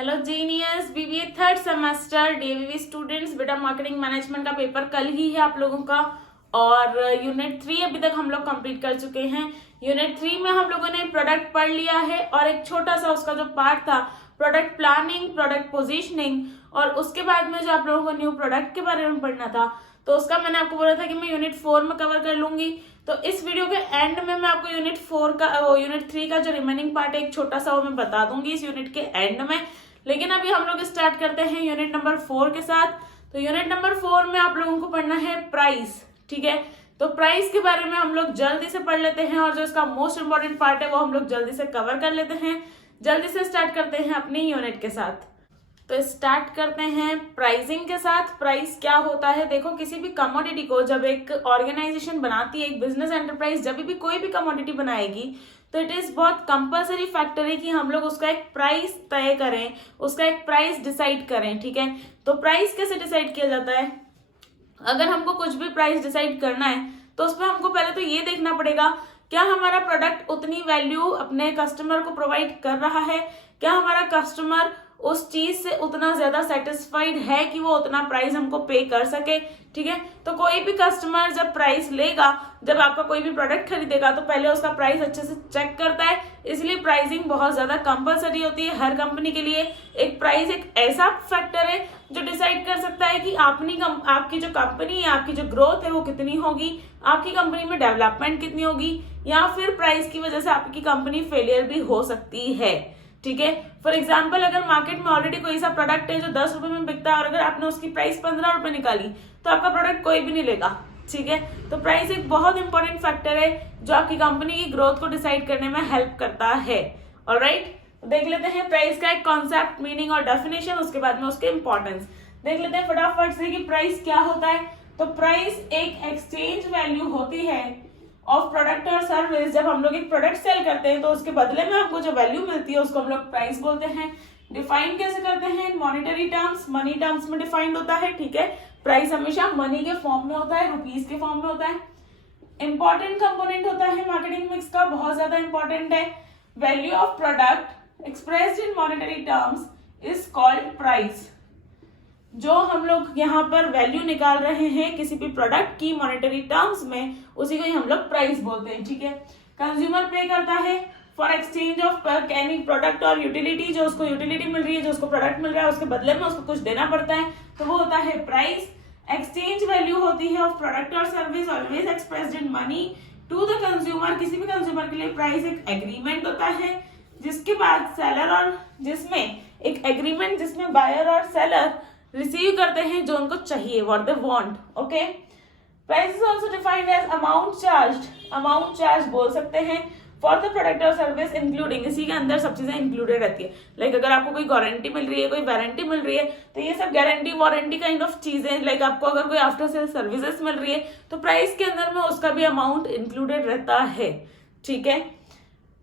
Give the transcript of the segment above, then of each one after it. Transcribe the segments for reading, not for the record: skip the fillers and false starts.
Hello genius BBA third semester DAVV students, बेटा marketing management का paper कल ही है आप लोगों का। और यूनिट 3 अभी तक हम लोग कंप्लीट कर चुके हैं। यूनिट 3 में हम लोगों ने प्रोडक्ट पढ़ लिया है और एक छोटा सा उसका जो पार्ट था प्रोडक्ट प्लानिंग, प्रोडक्ट पोजीशनिंग, और उसके बाद में जो आप लोगों को न्यू प्रोडक्ट के बारे में पढ़ना था तो उसका मैंने आपको बोला था कि मैं यूनिट 4 में कवर कर लूंगी। तो इस वीडियो के एंड में मैं आपको यूनिट 3 का जो रिमेनिंग पार्ट है एक छोटा सा वो मैं बता दूंगी इस यूनिट के एंड में। लेकिन अभी हम लोग स्टार्ट करते हैं यूनिट नंबर 4 के साथ। तो यूनिट नंबर 4 में आप लोगों को पढ़ना है प्राइस, ठीक है। तो प्राइस के बारे में हम लोग जल्दी से पढ़ लेते हैं और जो इसका मोस्ट इंपॉर्टेंट पार्ट है वो हम लोग जल्दी से कवर कर लेते हैं। जल्दी से स्टार्ट करते हैं अपनी यूनिट के साथ। तो स्टार्ट करते हैं प्राइसिंग के साथ। प्राइस क्या होता है, देखो किसी भी कमोडिटी को जब एक ऑर्गेनाइजेशन बनाती है, एक बिजनेस एंटरप्राइज जब भी कोई भी कमोडिटी बनाएगी तो इट इज बहुत कंपलसरी फैक्टर है कि हम लोग उसका एक प्राइस तय करें, उसका एक प्राइस डिसाइड करें, ठीक है। तो प्राइस कैसे डिसाइड किया जाता है, अगर हमको कुछ भी प्राइस डिसाइड करना है तो उसमें हमको पहले तो ये देखना पड़ेगा क्या हमारा प्रोडक्ट उतनी वैल्यू अपने कस्टमर को प्रोवाइड कर रहा है, क्या हमारा कस्टमर उस चीज से उतना ज्यादा सेटिस्फाइड है कि वो उतना प्राइस हमको पे कर सके, ठीक है। तो कोई भी कस्टमर जब प्राइस लेगा, जब आपका कोई भी प्रोडक्ट खरीदेगा तो पहले उसका प्राइस अच्छे से चेक करता है। इसलिए प्राइसिंग बहुत ज्यादा कंपलसरी होती है हर कंपनी के लिए। एक प्राइस एक ऐसा फैक्टर है जो डिसाइड कर सकता है कि आपकी जो कंपनी है, आपकी जो ग्रोथ है वो कितनी होगी, आपकी कंपनी में डेवलपमेंट कितनी होगी, या फिर प्राइस की वजह से आपकी कंपनी फेलियर भी हो सकती है, ठीक है। फॉर एग्जाम्पल अगर मार्केट में ऑलरेडी कोई सा प्रोडक्ट है जो 10 रुपए में बिकता है और अगर आपने उसकी प्राइस 15 रुपए निकाली तो आपका प्रोडक्ट कोई भी नहीं लेगा, ठीक है। तो प्राइस एक बहुत इंपॉर्टेंट फैक्टर है जो आपकी कंपनी की ग्रोथ को डिसाइड करने में हेल्प करता है। ऑलराइट, देख लेते हैं प्राइस का एक कॉन्सेप्ट, मीनिंग और डेफिनेशन, उसके बाद में उसके इंपॉर्टेंस देख लेते हैं फटाफट से कि प्राइस क्या होता है। तो प्राइस एक एक्सचेंज वैल्यू होती है ऑफ प्रोडक्ट और सर्विस। जब हम लोग एक प्रोडक्ट सेल करते हैं तो उसके बदले में हमको जो वैल्यू मिलती है उसको हम लोग प्राइस बोलते हैं। डिफाइन कैसे करते हैं, मॉनेटरी टर्म्स, मनी टर्म्स में डिफाइंड होता है, ठीक है। प्राइस हमेशा मनी के फॉर्म में होता है, रुपीज के फॉर्म में होता है। इंपॉर्टेंट कंपोनेंट होता है मार्केटिंग मिक्स का, बहुत ज्यादा इंपॉर्टेंट है। Value of product expressed in monetary terms is called price. जो हम लोग यहाँ पर वैल्यू निकाल रहे हैं किसी भी प्रोडक्ट की मॉनेटरी टर्म्स में, उसी को ही हम लोग प्राइस बोलते हैं, ठीक है। कंज्यूमर पे करता है for exchange of any product और यूटिलिटी, जो उसको यूटिलिटी मिल रही है, जो उसको प्रोडक्ट मिल रहा है उसके बदले में उसको कुछ देना पड़ता है, तो वो होता है प्राइस। एक्सचेंज वैल्यू होती है ऑफ प्रोडक्ट और service always expressed in money to the consumer. किसी भी कंज्यूमर के लिए प्राइस एक एग्रीमेंट होता है जिसके बाद सेलर और जिसमें एक एग्रीमेंट जिसमें बायर और सेलर रिसीव करते हैं जो उनको चाहिए, what they want, okay. Price is also defined as amount charged, amount charge बोल सकते हैं फॉर द प्रोडक्ट और सर्विस इंक्लूडिंग, इसी के अंदर सब चीजें इंक्लूडेड रहती है। लाइक अगर आपको कोई गारंटी मिल रही है, कोई वारंटी मिल रही है, तो ये सब गारंटी वारंटी काइंड ऑफ चीजें, लाइक आपको अगर कोई आफ्टर सेल सर्विसेज मिल रही है तो प्राइस के अंदर में उसका भी अमाउंट इंक्लूडेड रहता है, ठीक है।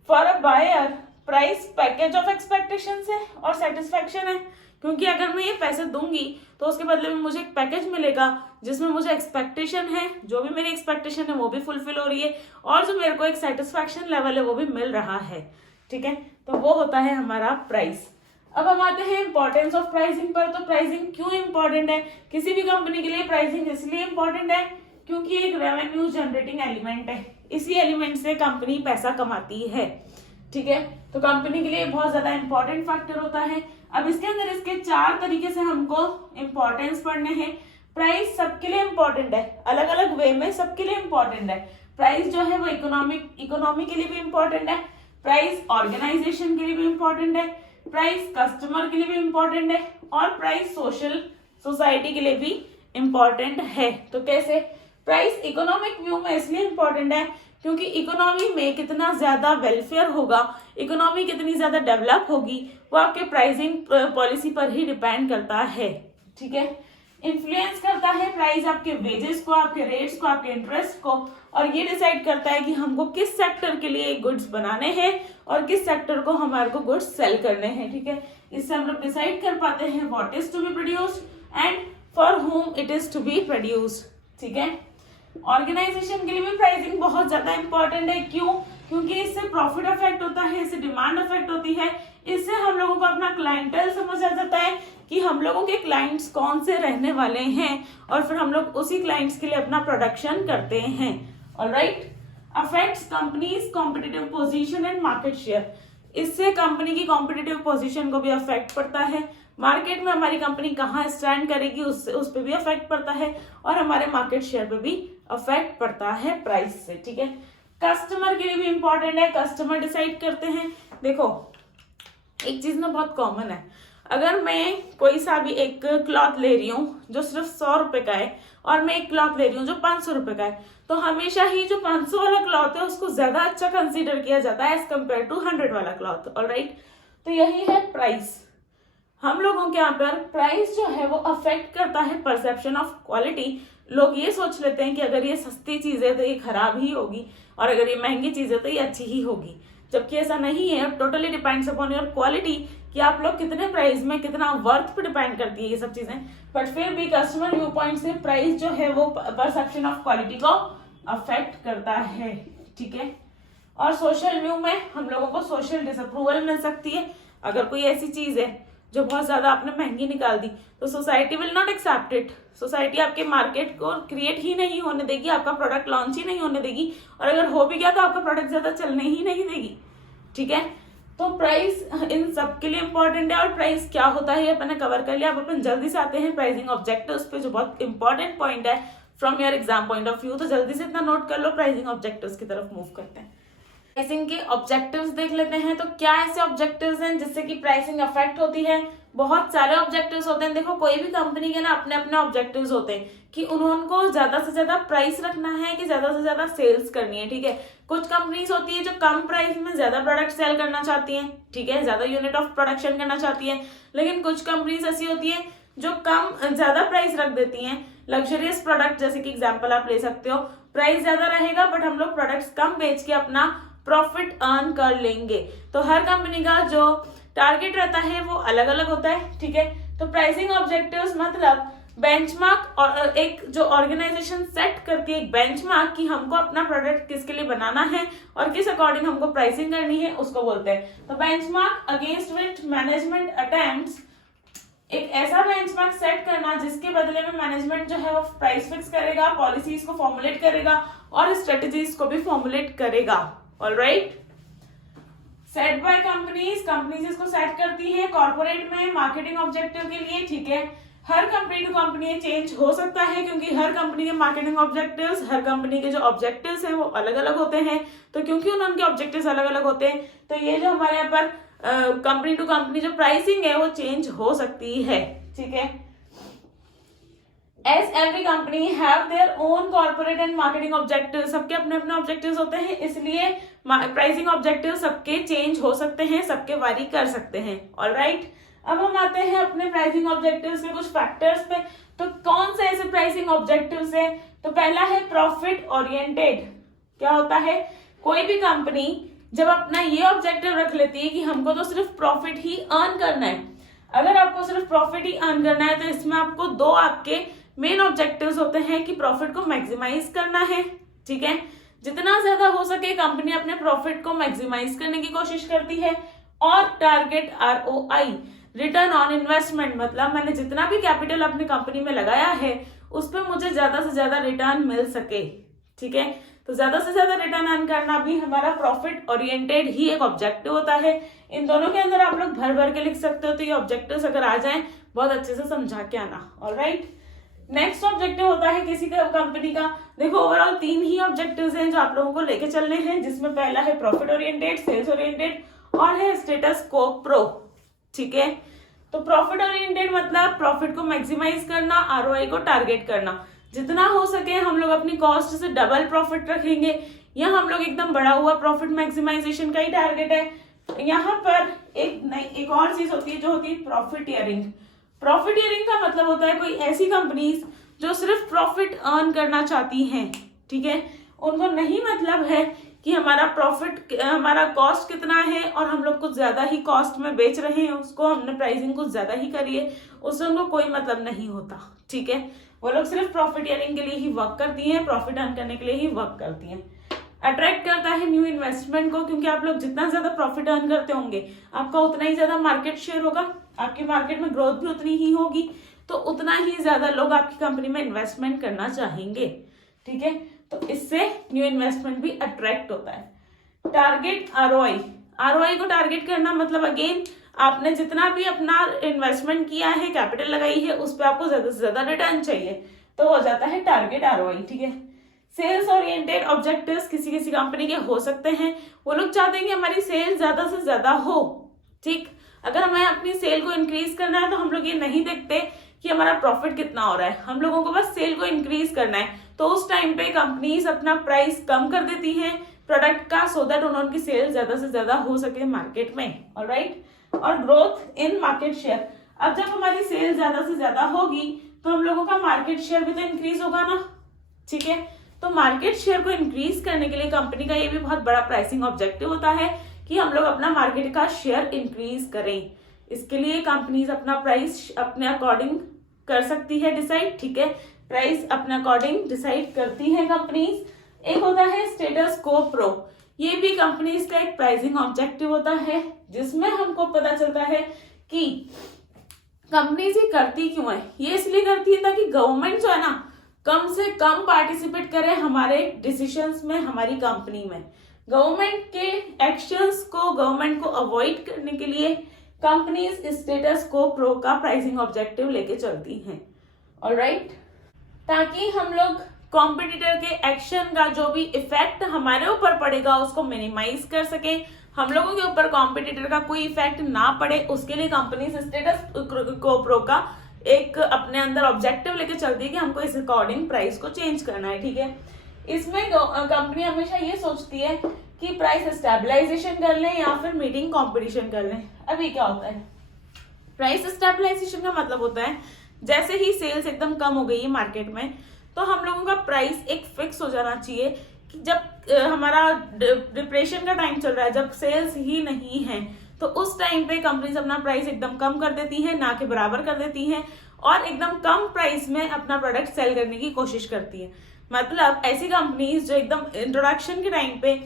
For a buyer price package of expectation है और सेटिस्फेक्शन है, क्योंकि अगर मैं ये पैसे दूंगी तो उसके बदले में मुझे एक पैकेज मिलेगा जिसमें मुझे एक्सपेक्टेशन है, जो भी मेरी एक्सपेक्टेशन है वो भी फुलफिल हो रही है और जो मेरे को एक सेटिस्फैक्शन लेवल है वो भी मिल रहा है, ठीक है। तो वो होता है हमारा प्राइस। अब हम आते हैं इंपॉर्टेंस ऑफ प्राइसिंग पर। तो प्राइसिंग क्यों इंपॉर्टेंट है, किसी भी कंपनी के लिए प्राइसिंग इसलिए इंपॉर्टेंट है क्योंकि एक रेवेन्यू जनरेटिंग एलिमेंट है, इसी एलिमेंट से कंपनी पैसा कमाती है, ठीक है। तो कंपनी के लिए बहुत ज्यादा इंपॉर्टेंट फैक्टर होता है। अब इसके अंदर इसके 4 तरीके से हमको इंपॉर्टेंस पढ़ने हैं। प्राइस सबके लिए इंपॉर्टेंट है, अलग अलग वे में सबके लिए इंपॉर्टेंट है। प्राइस जो है वो इकोनॉमी के लिए भी इंपॉर्टेंट है, प्राइस ऑर्गेनाइजेशन के लिए भी इंपॉर्टेंट है, प्राइस कस्टमर के लिए भी इंपॉर्टेंट है और प्राइस सोसाइटी के लिए भी इंपॉर्टेंट है। तो कैसे, प्राइस इकोनॉमिक व्यू में इसलिए इंपॉर्टेंट है क्योंकि इकोनॉमी में कितना ज्यादा वेलफेयर होगा, इकोनॉमी कितनी ज्यादा डेवलप होगी, वो आपके प्राइसिंग पॉलिसी पर ही डिपेंड करता है, ठीक है। इन्फ्लुएंस करता है प्राइस आपके वेजेस को, आपके रेट्स को, आपके इंटरेस्ट को, और ये डिसाइड करता है कि हमको किस सेक्टर के लिए गुड्स बनाने हैं और किस सेक्टर को हमारे को गुड्स सेल करने हैं, ठीक है। इससे हम लोग डिसाइड कर पाते हैं what is to be produced and for whom it is to be produced, ठीक है। ऑर्गेनाइजेशन के लिए भी प्राइसिंग बहुत ज्यादा इंपॉर्टेंट है, क्यों, क्योंकि इससे प्रॉफिट अफेक्ट होता है, इससे डिमांड अफेक्ट होती है, इससे हम लोगों को अपना क्लाइंटल समझ आ जाता है कि हम लोगों के क्लाइंट्स कौन से रहने वाले हैं और फिर हम लोग उसी क्लाइंट्स के लिए अपना प्रोडक्शन करते हैं। Alright, affects companies competitive position and market share. इससे कंपनी की कॉम्पिटिटिव पोजीशन को भी अफेक्ट पड़ता है, मार्केट में हमारी कंपनी कहाँ स्टैंड करेगी उस पर भी अफेक्ट पड़ता है, और हमारे मार्केट शेयर पे भी अफेक्ट पड़ता है प्राइस से। ठीक है, कस्टमर के लिए भी इंपॉर्टेंट है, कस्टमर डिसाइड करते हैं। देखो एक चीज ना बहुत कॉमन है, अगर मैं कोई सा भी एक क्लॉथ ले रही हूँ जो सिर्फ 100 रुपए का है और मैं एक क्लॉथ ले रही हूँ जो 500 रुपए का है, तो हमेशा ही जो 500 वाला क्लॉथ है उसको ज्यादा अच्छा कंसीडर किया जाता है एज कम्पेयर टू 100 वाला क्लॉथ। ऑलराइट, तो यही है प्राइस। हम लोगों के यहाँ पर प्राइस जो है वो अफेक्ट करता है परसेप्शन ऑफ क्वालिटी। लोग ये सोच लेते हैं कि अगर ये सस्ती चीज है तो ये खराब ही होगी, और अगर ये महंगी चीज है तो ये अच्छी ही होगी, जबकि ऐसा नहीं है। Totally depends upon your quality कि आप लोग कितने प्राइस में, कितना वर्थ पे डिपेंड करती है ये सब चीजें। बट फिर भी कस्टमर व्यू पॉइंट से प्राइस जो है वो परसेप्शन ऑफ क्वालिटी को अफेक्ट करता है। ठीक है, और सोशल व्यू में हम लोगों को सोशल डिसअप्रूवल मिल सकती है। अगर कोई ऐसी चीज है जो बहुत ज्यादा आपने महंगी निकाल दी तो society will not accept it. Society आपके मार्केट को क्रिएट ही नहीं होने देगी, आपका प्रोडक्ट लॉन्च ही नहीं होने देगी, और अगर हो भी गया तो आपका प्रोडक्ट ज्यादा चलने ही नहीं देगी। ठीक है, तो प्राइस इन सब के लिए इंपॉर्टेंट है। और प्राइस क्या होता है अपन ने कवर कर लिया। अब अपन जल्दी से आते हैं प्राइसिंग ऑब्जेक्टिव्स पे, जो बहुत इंपॉर्टेंट पॉइंट है from your exam point of view. तो जल्दी से इतना नोट कर लो, प्राइसिंग ऑब्जेक्टिव्स की तरफ मूव करते हैं। प्राइसिंग के ऑब्जेक्टिव्स देख लेते हैं। तो क्या ऐसे ऑब्जेक्टिव्स हैं जिससे कि प्राइसिंग अफेक्ट होती है? बहुत सारे ऑब्जेक्टिव्स होते हैं। देखो कोई भी कंपनी के ना अपने अपने ऑब्जेक्टिव्स होते हैं कि उनको ज्यादा से ज्यादा प्राइस रखना है कि ज्यादा से ज्यादा सेल्स करनी है। ठीक है, कुछ कंपनीज होती है जो कम प्राइस में ज्यादा प्रोडक्ट सेल करना चाहती हैं, ठीक है, ज्यादा यूनिट ऑफ प्रोडक्शन करना चाहती है। लेकिन कुछ कंपनीज ऐसी होती है जो कम ज्यादा प्राइस रख देती हैं। लग्जरियस प्रोडक्ट जैसे कि एग्जाम्पल आप ले सकते हो, प्राइस ज्यादा रहेगा बट हम लोग प्रोडक्ट्स कम बेच के अपना प्रॉफिट अर्न कर लेंगे। तो हर कंपनी का जो टारगेट रहता है वो अलग अलग होता है। ठीक है, तो प्राइसिंग ऑब्जेक्टिव्स मतलब बेंचमार्क, और एक जो ऑर्गेनाइजेशन सेट करती है एक बेंचमार्क कि हमको अपना प्रोडक्ट किसके लिए बनाना है और किस अकॉर्डिंग हमको प्राइसिंग करनी है, उसको बोलते हैं। तो benchmark against which management attempts, एक ऐसा बेंचमार्क सेट करना जिसके बदले में मैनेजमेंट जो है वो प्राइस फिक्स करेगा, पॉलिसीज को फॉर्मुलेट करेगा और स्ट्रेटेजीज को भी फॉर्मुलेट करेगा। ऑलराइट, सेट बाय कंपनीज इसको सेट करती है कॉर्पोरेट में मार्केटिंग ऑब्जेक्टिव के लिए। ठीक है, हर कंपनी टू कंपनी चेंज हो सकता है क्योंकि हर कंपनी के मार्केटिंग ऑब्जेक्टिव्स, हर कंपनी के जो ऑब्जेक्टिव्स हैं वो अलग अलग होते हैं। तो क्योंकि उनके ऑब्जेक्टिव्स अलग अलग होते हैं तो ये जो हमारे यहाँ पर कंपनी टू कंपनी जो प्राइसिंग है वो चेंज हो सकती है। ठीक है, as every company have their own corporate and marketing objective, सबके अपने अपने ऑब्जेक्टिव्स होते हैं, इसलिए प्राइसिंग ऑब्जेक्टिव सबके चेंज हो सकते हैं, सबके वारी कर सकते हैं। ऑलराइट, अब हम आते हैं अपने प्राइसिंग ऑब्जेक्टिव्स के कुछ फैक्टर्स पे। तो कौन से ऐसे प्राइसिंग ऑब्जेक्टिव्स हैं? तो पहला है प्रॉफिट ओरिएंटेड। क्या होता है, कोई भी कंपनी जब अपना ये ऑब्जेक्टिव रख लेती है कि हमको तो सिर्फ प्रॉफिट ही अर्न करना है। अगर आपको सिर्फ प्रॉफिट ही अर्न करना है तो इसमें आपको दो आपके मेन ऑब्जेक्टिव्स होते हैं कि प्रॉफिट को मैक्सिमाइज करना है। ठीक है, जितना ज्यादा हो सके कंपनी अपने प्रॉफिट को मैक्सिमाइज करने की कोशिश करती है। और target ROI, return on investment, मतलब मैंने जितना भी कैपिटल अपनी कंपनी में लगाया है उस पर मुझे ज्यादा से ज्यादा रिटर्न मिल सके। ठीक है, तो ज्यादा से ज्यादा रिटर्न अर्न करना भी हमारा प्रॉफिट ओरिएंटेड ही एक ऑब्जेक्टिव होता है। इन दोनों के अंदर आप लोग भर भर के लिख सकते हो, तो ये ऑब्जेक्टिव्स अगर आ जाएं बहुत अच्छे से समझा के आना। ऑलराइट, नेक्स्ट ऑब्जेक्टिव होता है किसी का कंपनी का, देखो ओवरऑल 3 ही ऑब्जेक्टिव्स हैं जो आप लोगों को लेके चलने हैं, जिसमें पहला है प्रॉफिट ओरिएंटेड, सेल्स ओरिएंटेड और है स्टेटस को प्रो। ठीक है, तो प्रॉफिट ओरिएंटेड मतलब प्रॉफिट को मैक्सिमाइज करना, ROI को टारगेट करना, जितना हो सके हम लोग अपनी कॉस्ट से डबल प्रॉफिट रखेंगे। यहाँ हम लोग एकदम बढ़ा हुआ प्रॉफिट मैक्सिमाइजेशन का ही टारगेट है। यहाँ पर एक और चीज होती है जो होती है प्रॉफिटियरिंग। प्रॉफिटियरिंग का मतलब होता है कोई ऐसी कंपनीज जो सिर्फ प्रॉफिट अर्न करना चाहती हैं। ठीक है, उनको नहीं मतलब है कि हमारा प्रॉफिट, हमारा कॉस्ट कितना है और हम लोग कुछ ज्यादा ही कॉस्ट में बेच रहे हैं, उसको हमने प्राइसिंग कुछ ज्यादा ही करी है, उससे उनको कोई मतलब नहीं होता। ठीक है, वो लोग सिर्फ प्रॉफिटियरिंग के लिए ही वर्क करती हैं, प्रॉफिट अर्न करने के लिए ही वर्क करती हैं। अट्रैक्ट करता है न्यू इन्वेस्टमेंट को, क्योंकि आप लोग जितना ज्यादा प्रॉफिट अर्न करते होंगे आपका उतना ही ज्यादा मार्केट शेयर होगा, आपकी मार्केट में ग्रोथ भी उतनी ही होगी, तो उतना ही ज्यादा लोग आपकी कंपनी में इन्वेस्टमेंट करना चाहेंगे। ठीक है, तो इससे न्यू इन्वेस्टमेंट भी अट्रैक्ट होता है। टारगेट आरओआई, आरओआई को टारगेट करना मतलब अगेन आपने जितना भी अपना इन्वेस्टमेंट किया है, कैपिटल लगाई है, उस पर आपको ज्यादा से ज्यादा रिटर्न चाहिए, तो हो जाता है टारगेट आरओआई। ठीक है, सेल्स ओरिएंटेड ऑब्जेक्टिव्स किसी किसी कंपनी के हो सकते हैं, वो लोग चाहते हैं कि हमारी सेल ज्यादा से ज्यादा हो। ठीक, अगर हमें अपनी सेल को इंक्रीज करना है तो हम लोग ये नहीं देखते कि हमारा प्रॉफिट कितना हो रहा है, हम लोगों को बस सेल को इंक्रीज करना है, तो उस टाइम पे कंपनीज अपना प्राइस कम कर देती हैं प्रोडक्ट का, सो दैट उनकी सेल ज्यादा से ज्यादा हो सके मार्केट में। ऑलराइट, और ग्रोथ इन मार्केट शेयर, अब जब हमारी सेल ज्यादा से ज्यादा होगी तो हम लोगों का मार्केट शेयर भी तो इंक्रीज होगा ना। ठीक है, तो मार्केट शेयर को इंक्रीज करने के लिए कंपनी का ये भी बहुत बड़ा प्राइसिंग ऑब्जेक्टिव होता है कि हम लोग अपना मार्केट का शेयर इंक्रीज करें। इसके लिए कंपनीज अपना प्राइस अपने अकॉर्डिंग कर सकती है डिसाइड। ठीक है, प्राइस अपने अकॉर्डिंग डिसाइड करती है कंपनीज। एक होता है स्टेटस को प्रो, ये भी कंपनीज का एक प्राइसिंग ऑब्जेक्टिव होता है, जिसमें हमको पता चलता है कि कंपनीज ये करती क्यों है। ये इसलिए करती है ताकि गवर्नमेंट जो है ना कम से कम पार्टिसिपेट करे हमारे डिसीजंस में, हमारी कंपनी में। गवर्नमेंट के एक्शंस को, गवर्नमेंट को अवॉइड करने के लिए कंपनीज स्टेटस को प्रो का प्राइसिंग ऑब्जेक्टिव लेके चलती हैं। ऑलराइट, ताकि हम लोग कॉम्पिटिटर के एक्शन का जो भी इफेक्ट हमारे ऊपर पड़ेगा उसको मिनिमाइज कर सके, हम लोगों के ऊपर कॉम्पिटिटर का कोई इफेक्ट ना पड़े, उसके लिए कंपनी स्टेटस को प्रो का एक अपने अंदर ऑब्जेक्टिव लेके चलती है कि हमको इस अकॉर्डिंग प्राइस को चेंज करना है। ठीक है, इसमें कंपनी हमेशा ये सोचती है कि प्राइस स्टेबलाइजेशन कर लें या फिर मीटिंग कंपटीशन कर लें। अभी क्या होता है, प्राइस स्टेबलाइजेशन का मतलब होता है जैसे ही सेल्स एकदम कम हो गई है मार्केट में, तो हम लोगों का प्राइस एक फिक्स हो जाना चाहिए कि जब हमारा डिप्रेशन का टाइम चल रहा है, जब सेल्स ही नहीं है, तो उस टाइम पे कंपनीज अपना प्राइस एकदम कम कर देती हैं, ना कि बराबर कर देती हैं, और एकदम कम प्राइस में अपना प्रोडक्ट सेल करने की कोशिश करती है। मतलब ऐसी कंपनीज जो एकदम इंट्रोडक्शन के टाइम पे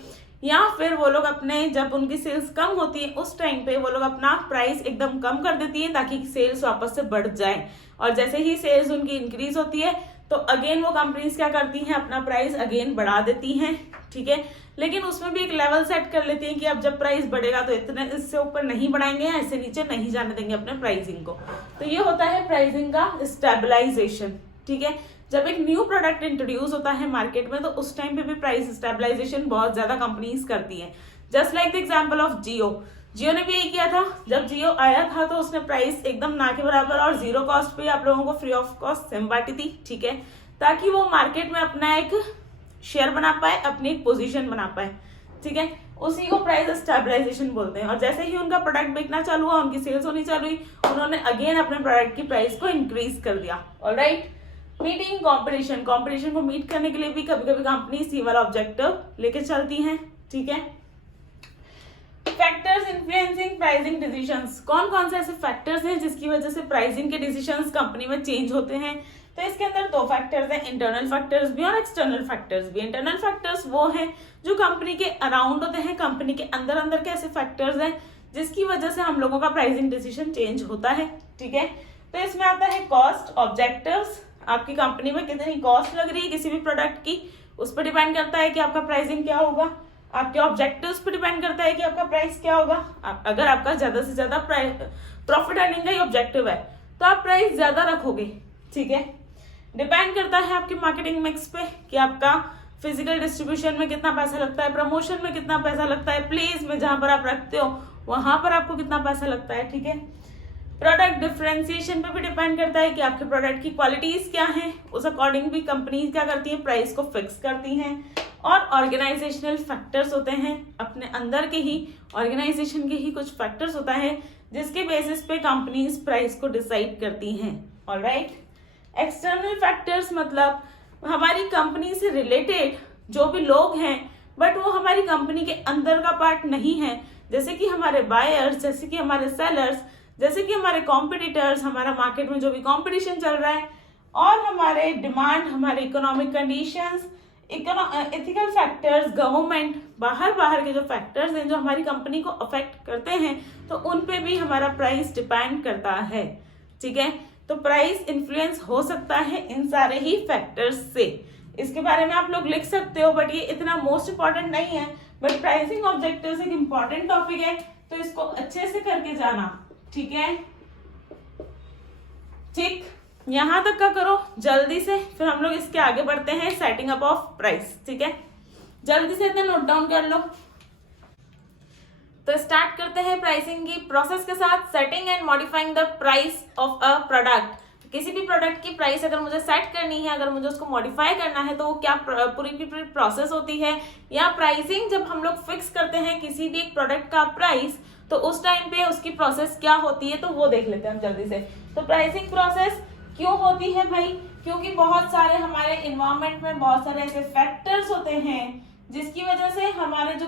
या फिर वो लोग अपने जब उनकी सेल्स कम होती है उस टाइम पे वो लोग अपना प्राइस एकदम कम कर देती है ताकि सेल्स वापस से बढ़ जाए, और जैसे ही सेल्स उनकी इंक्रीज होती है तो अगेन वो कंपनीज क्या करती हैं, अपना प्राइस अगेन बढ़ा देती हैं। ठीक है, लेकिन उसमें भी एक लेवल सेट कर लेती हैं कि अब जब प्राइस बढ़ेगा तो इतने इससे ऊपर नहीं बढ़ाएंगे, ऐसे नीचे नहीं जाने देंगे अपने प्राइसिंग को। तो ये होता है प्राइसिंग का स्टेबलाइजेशन। ठीक है, जब एक न्यू प्रोडक्ट इंट्रोड्यूस होता है मार्केट में तो उस टाइम पे भी प्राइस स्टेबलाइजेशन बहुत ज्यादा कंपनीज करती है। Just like the example of Jio ने भी यही किया था। जब जियो आया था तो उसने प्राइस एकदम ना के बराबर और जीरो कॉस्ट पे आप लोगों को फ्री ऑफ कॉस्ट सिम बांटी थी। ठीक है, ताकि वो मार्केट में अपना एक शेयर बना पाए, अपनी एक पोजीशन बना पाए। ठीक है, उसी को प्राइस स्टेबलाइजेशन बोलते हैं। और जैसे ही उनका प्रोडक्ट बिकना चालू हुआ, उनकी सेल्स होनी चालू हुई, उन्होंने अगेन अपने प्रोडक्ट की प्राइस को इंक्रीज कर दिया। ऑलराइट, मीटिंग कॉम्पिटिशन, कॉम्पिटिशन को मीट करने के लिए भी कभी कभी कंपनी सी वाला ऑब्जेक्टिव लेके चलती हैं। ठीक है, फैक्टर्स इन्फ्लुएंसिंग प्राइसिंग डिसीजंस, कौन कौन से ऐसे फैक्टर्स हैं जिसकी वजह से प्राइसिंग के डिसीजंस कंपनी में चेंज होते हैं। तो इसके अंदर दो फैक्टर्स हैं, इंटरनल फैक्टर्स भी और एक्सटर्नल फैक्टर्स भी। इंटरनल फैक्टर्स वो हैं जो कंपनी के अराउंड होते हैं, कंपनी के अंदर अंदर के ऐसे फैक्टर्स हैं जिसकी वजह से हम लोगों का प्राइसिंग डिसीजन चेंज होता है। ठीक है, तो इसमें आता है कॉस्ट, ऑब्जेक्टिव्स, आपकी कंपनी में कितनी कॉस्ट लग रही है किसी भी प्रोडक्ट की, उस पर डिपेंड करता है कि आपका प्राइसिंग क्या होगा। आपके ऑब्जेक्टिव्स पर डिपेंड करता है कि आपका प्राइस क्या होगा। अगर आपका ज्यादा से ज्यादा प्रॉफिट अर्निंग का ही ऑब्जेक्टिव है तो आप प्राइस ज्यादा रखोगे। ठीक है, डिपेंड करता है आपकी मार्केटिंग मिक्स पे कि आपका फिजिकल डिस्ट्रीब्यूशन में कितना पैसा लगता है, प्रमोशन में कितना पैसा लगता है, प्लेस में जहां पर आप रखते हो वहां पर आपको कितना पैसा लगता है। ठीक है, प्रोडक्ट डिफरेंशिएशन पे भी डिपेंड करता है कि आपके प्रोडक्ट की क्वालिटीज क्या हैं, उस अकॉर्डिंग भी कंपनी क्या करती है, प्राइस को फिक्स करती हैं। और ऑर्गेनाइजेशनल फैक्टर्स होते हैं, अपने अंदर के ही ऑर्गेनाइजेशन के ही कुछ फैक्टर्स होता है जिसके बेसिस पे कंपनीज प्राइस को डिसाइड करती हैं। ऑलराइट, एक्सटर्नल फैक्टर्स मतलब हमारी कंपनी से रिलेटेड जो भी लोग हैं बट वो हमारी कंपनी के अंदर का पार्ट नहीं है, जैसे कि हमारे बायर्स, जैसे कि हमारे सेलर्स, जैसे कि हमारे कॉम्पिटिटर्स, हमारा मार्केट में जो भी कॉम्पिटिशन चल रहा है, और हमारे डिमांड, हमारे economic conditions, ethical factors, government, बाहर के जो फैक्टर्स हैं जो हमारी कंपनी को अफेक्ट करते हैं, तो उन पे भी हमारा प्राइस डिपेंड करता है। ठीक है, तो प्राइस इन्फ्लुएंस हो सकता है इन सारे ही फैक्टर्स से। इसके बारे में आप लोग लिख सकते हो, बट ये इतना मोस्ट इंपॉर्टेंट नहीं है। बट प्राइसिंग ऑब्जेक्टिव्स एक इम्पॉर्टेंट टॉपिक है, तो इसको अच्छे से करके जाना। ठीक है, ठीक, यहां तक का करो जल्दी से, फिर हम लोग इसके आगे बढ़ते हैं सेटिंग अप ऑफ प्राइस। ठीक है, जल्दी से इतना नोट डाउन कर लो। तो स्टार्ट करते हैं प्राइसिंग की प्रोसेस के साथ। Setting and modifying the price of a product. किसी भी प्रोडक्ट की प्राइस अगर मुझे सेट करनी है, अगर मुझे उसको मॉडिफाई करना है, तो वो क्या पूरी की पूरी प्रोसेस होती है। या प्राइसिंग जब हम लोग फिक्स करते हैं किसी भी एक प्रोडक्ट का प्राइस, तो उस टाइम पे उसकी प्रोसेस क्या होती है, तो वो देख लेते हैं हम जल्दी से। तो प्राइसिंग प्रोसेस क्यों होती है भाई? क्योंकि बहुत सारे हमारे इन्वायरमेंट में बहुत सारे ऐसे फैक्टर्स होते हैं जिसकी वजह से हमारे जो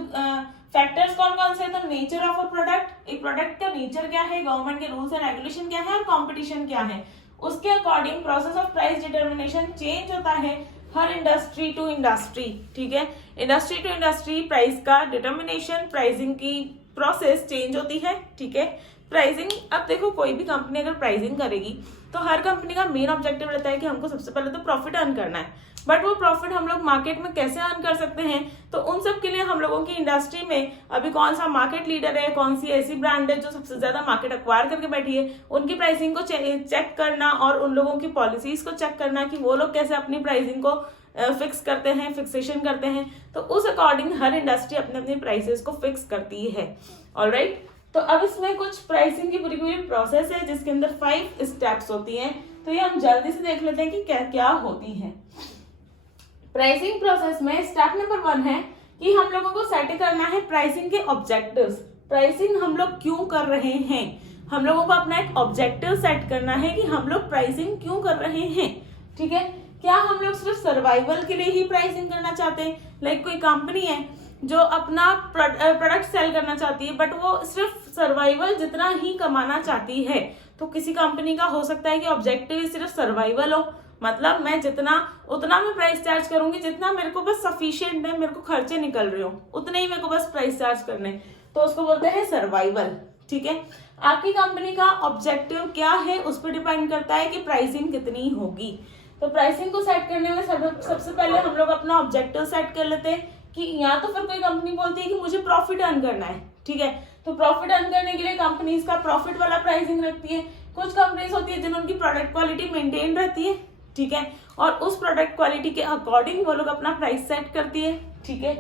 फैक्टर्स कौन कौन से, तो नेचर ऑफ अ प्रोडक्ट, एक प्रोडक्ट का नेचर क्या है, गवर्नमेंट के रूल्स एंड रेगुलेशन क्या है, और कंपटीशन क्या है, उसके according process of price determination change होता है हर इंडस्ट्री टू इंडस्ट्री। ठीक है, इंडस्ट्री टू इंडस्ट्री प्राइस का डिटर्मिनेशन, प्राइसिंग की प्रोसेस चेंज होती है। ठीक है, प्राइसिंग, अब देखो कोई भी कंपनी अगर प्राइसिंग करेगी तो हर कंपनी का मेन ऑब्जेक्टिव रहता है कि हमको सबसे पहले तो प्रॉफिट अर्न करना है। बट वो प्रॉफिट हम लोग मार्केट में कैसे अर्न कर सकते हैं, तो उन सब के लिए हम लोगों की इंडस्ट्री में अभी कौन सा मार्केट लीडर है, कौन सी ऐसी ब्रांड है जो सबसे ज्यादा मार्केट अक्वायर करके बैठी है, उनकी प्राइसिंग को चेक करना और उन लोगों की पॉलिसीज को चेक करना कि वो लोग कैसे अपनी प्राइसिंग को फिक्स करते हैं, फिक्सेशन करते हैं। तो उस अकॉर्डिंग हर इंडस्ट्री अपने अपने प्राइसेस को फिक्स करती है। ऑलराइट, तो अब इसमें कुछ प्राइसिंग की पूरी पूरी प्रोसेस है जिसके अंदर 5 स्टेप्स होती हैं। तो ये हम जल्दी से देख लेते हैं कि क्या क्या होती हैं। प्राइसिंग प्रोसेस में स्टेप नंबर 1 है कि हम लोगों को सेट करना है प्राइसिंग के ऑब्जेक्टिव्स। प्राइसिंग हम लोग क्यों कर रहे हैं, हम लोगों को अपना एक ऑब्जेक्टिव सेट करना है कि हम लोग प्राइसिंग क्यों कर रहे हैं। ठीक है, क्या हम लोग सिर्फ सर्वाइवल के लिए ही प्राइसिंग करना चाहते हैं? लाइक कोई कंपनी है जो अपना प्रोडक्ट सेल करना चाहती है, बट वो सिर्फ सर्वाइवल जितना ही कमाना चाहती है, तो किसी कंपनी का हो सकता है कि ऑब्जेक्टिव ही सिर्फ सर्वाइवल हो, मतलब मैं जितना उतना मैं प्राइस चार्ज करूंगी जितना मेरे को बस सफिशिएंट है, मेरे को खर्चे निकल रहे हो उतने ही मेरे को बस प्राइस चार्ज करने, तो उसको बोलते हैं सर्वाइवल। ठीक है, आपकी कंपनी का ऑब्जेक्टिव क्या है उस पर डिपेंड करता है कि प्राइसिंग कितनी होगी। तो प्राइसिंग को सेट करने में सबसे पहले हम लोग अपना ऑब्जेक्टिव सेट कर लेते हैं कि या तो फिर कोई कंपनी बोलती है कि मुझे प्रॉफिट अर्न करना है। ठीक है, तो प्रॉफिट अर्न करने के लिए कंपनीज का प्रॉफिट वाला प्राइसिंग रखती है। कुछ कंपनीज होती है जिनकी प्रोडक्ट क्वालिटी मेंटेन रहती है। ठीक है, और उस प्रोडक्ट क्वालिटी के अकॉर्डिंग वो लोग अपना प्राइस सेट करती है। ठीक है,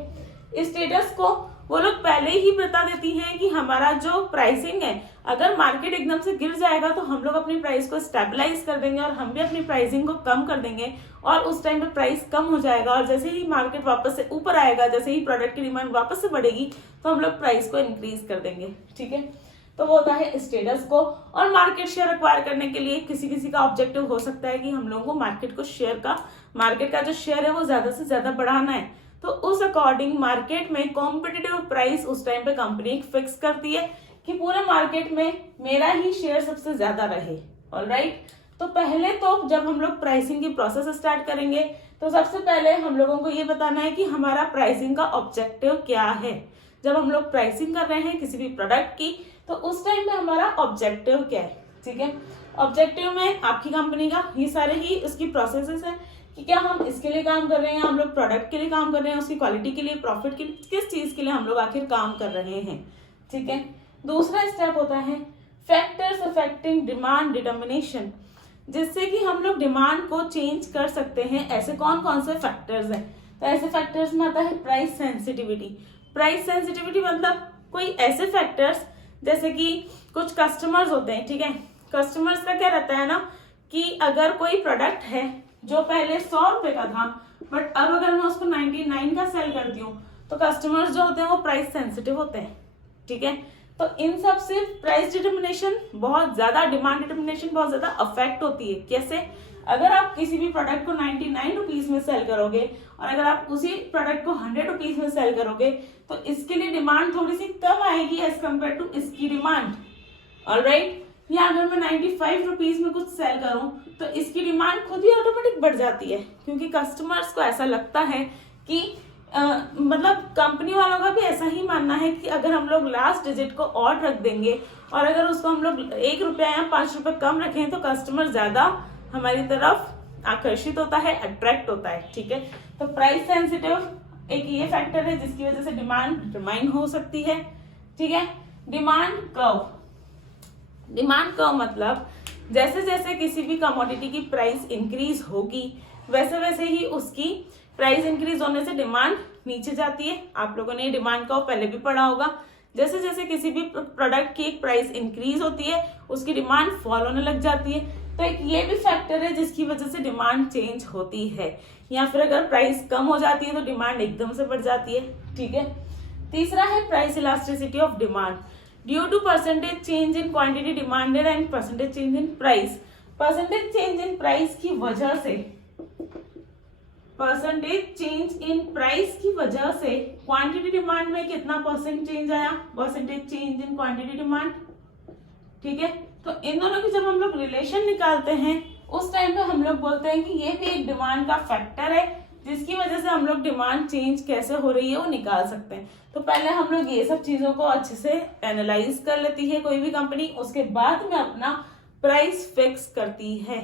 स्टेटस को वो लोग पहले ही बता देती हैं कि हमारा जो प्राइसिंग है, अगर मार्केट एकदम से गिर जाएगा तो हम लोग अपनी प्राइस को स्टेबलाइज कर देंगे और हम भी अपनी प्राइसिंग को कम कर देंगे, और उस टाइम पे प्राइस कम हो जाएगा, और जैसे ही मार्केट वापस से ऊपर आएगा, जैसे ही प्रोडक्ट की डिमांड वापस से बढ़ेगी, तो हम लोग प्राइस को इंक्रीज कर देंगे। ठीक है, तो वो होता है स्टेटस को। और मार्केट शेयर एक्वायर करने के लिए किसी किसी का ऑब्जेक्टिव हो सकता है कि हम लोगों को मार्केट का जो शेयर है वो ज्यादा से ज्यादा बढ़ाना है, तो उस अकॉर्डिंग मार्केट में कॉम्पिटिटिव प्राइस उस टाइम पे कंपनी फिक्स करती है कि पूरे मार्केट में मेरा ही शेयर सबसे ज्यादा रहे। ऑलराइट, तो पहले तो जब हम लोग प्राइसिंग की प्रोसेस स्टार्ट करेंगे, तो सबसे पहले हम लोगों को ये बताना है कि हमारा प्राइसिंग का ऑब्जेक्टिव क्या है। जब हम लोग प्राइसिंग कर रहे हैं किसी भी प्रोडक्ट की, तो उस टाइम में हमारा ऑब्जेक्टिव क्या है। ठीक है, ऑब्जेक्टिव में आपकी कंपनी का ये सारे ही उसकी प्रोसेसेस है कि क्या हम इसके लिए काम कर रहे हैं, हम लोग प्रोडक्ट के लिए काम कर रहे हैं, उसकी क्वालिटी के लिए, प्रॉफिट के लिए, किस चीज के लिए हम लोग आखिर काम कर रहे हैं। ठीक है, दूसरा स्टेप होता है फैक्टर्स अफेक्टिंग डिमांड डिटर्मिनेशन, जिससे कि हम लोग डिमांड को चेंज कर सकते हैं। ऐसे कौन कौन से फैक्टर्स हैं, तो ऐसे फैक्टर्स में आता है प्राइस सेंसिटिविटी। प्राइस सेंसिटिविटी मतलब कोई ऐसे फैक्टर्स जैसे कि कुछ कस्टमर्स होते हैं। ठीक है, कस्टमर्स का क्या रहता है ना कि अगर कोई प्रोडक्ट है जो पहले 100 रुपए का था, बट अब अगर मैं उसको 99 का सेल करती हूँ, तो कस्टमर्स जो होते हैं वो प्राइस सेंसिटिव होते हैं। ठीक है, तो इन सब से प्राइस डिटर्मिनेशन बहुत ज्यादा, डिमांड डिटर्मिनेशन बहुत ज्यादा अफेक्ट होती है। कैसे? अगर आप किसी भी प्रोडक्ट को 99 रुपीज में सेल करोगे और अगर आप उसी प्रोडक्ट को 100 रुपीज में सेल करोगे, तो इसके लिए डिमांड थोड़ी सी कम आएगी एज कम्पेयर टू इसकी डिमांड। ऑलराइट, या अगर मैं 95 रुपीज में कुछ सेल करूं, तो इसकी डिमांड खुद ही ऑटोमेटिक बढ़ जाती है, क्योंकि कस्टमर्स को ऐसा लगता है कि मतलब कंपनी वालों का भी ऐसा ही मानना है कि अगर हम लोग लास्ट डिजिट को ऑड रख देंगे और अगर उसको हम लोग 1 रुपया या 5 रुपये कम रखें तो कस्टमर ज्यादा हमारी तरफ आकर्षित होता है, अट्रैक्ट होता है। ठीक है, तो प्राइस सेंसिटिव एक ये फैक्टर है जिसकी वजह से डिमांड डिटरमाइन हो सकती है। ठीक है, डिमांड कर्व मतलब जैसे जैसे किसी भी कमोडिटी की प्राइस इंक्रीज होगी वैसे वैसे ही उसकी प्राइस इंक्रीज होने से डिमांड नीचे जाती है। आप लोगों ने डिमांड कर्व पहले भी पढ़ा होगा। जैसे जैसे किसी भी प्रोडक्ट की एक प्राइस इंक्रीज होती है उसकी डिमांड फॉल होने लग जाती है। तो एक ये भी फैक्टर है जिसकी वजह से डिमांड चेंज होती है, या फिर अगर प्राइस कम हो जाती है तो डिमांड एकदम से बढ़ जाती है। ठीक है, तीसरा है price elasticity of demand due to percentage change in quantity demanded and percentage change in price. Percentage change in price की वजह से क्वांटिटी डिमांड में कितना परसेंट चेंज आया, percentage change in quantity demand. ठीक है, तो इन दोनों की जब हम लोग रिलेशन निकालते हैं उस टाइम पे हम लोग बोलते हैं कि ये भी एक डिमांड का फैक्टर है जिसकी वजह से हम लोग डिमांड चेंज कैसे हो रही है वो निकाल सकते हैं। तो पहले हम लोग ये सब चीजों को अच्छे से एनालाइज कर लेती है कोई भी कंपनी, उसके बाद में अपना प्राइस फिक्स करती है।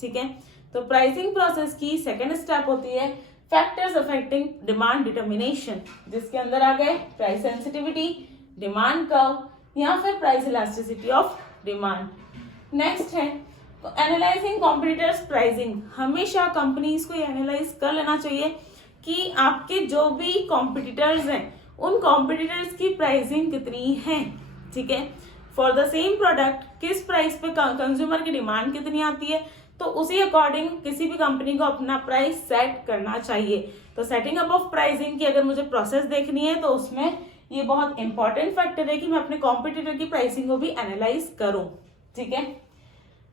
ठीक है, तो प्राइसिंग प्रोसेस की सेकेंड स्टेप होती है फैक्टर्स अफेक्टिंग डिमांड डिटर्मिनेशन, जिसके अंदर आ गए प्राइस सेंसिटिविटी, डिमांड कर्व या फिर price elasticity of demand. Next है तो एनालाइजिंग कॉम्पिटिटर्स प्राइसिंग। हमेशा कंपनीज को एनालाइज कर लेना चाहिए कि आपके जो भी कॉम्पिटिटर्स हैं उन कॉम्पिटिटर्स की प्राइसिंग कितनी है। ठीक है, फॉर द सेम प्रोडक्ट किस प्राइस पे कंज्यूमर की डिमांड कितनी आती है, तो उसी अकॉर्डिंग किसी भी कंपनी को अपना प्राइस सेट करना चाहिए। तो सेटिंग अप ऑफ प्राइसिंग की अगर मुझे प्रोसेस देखनी है तो उसमें ये बहुत इंपॉर्टेंट फैक्टर है कि मैं अपने कॉम्पिटिटर की प्राइसिंग को भी एनालाइज करूं। ठीक है,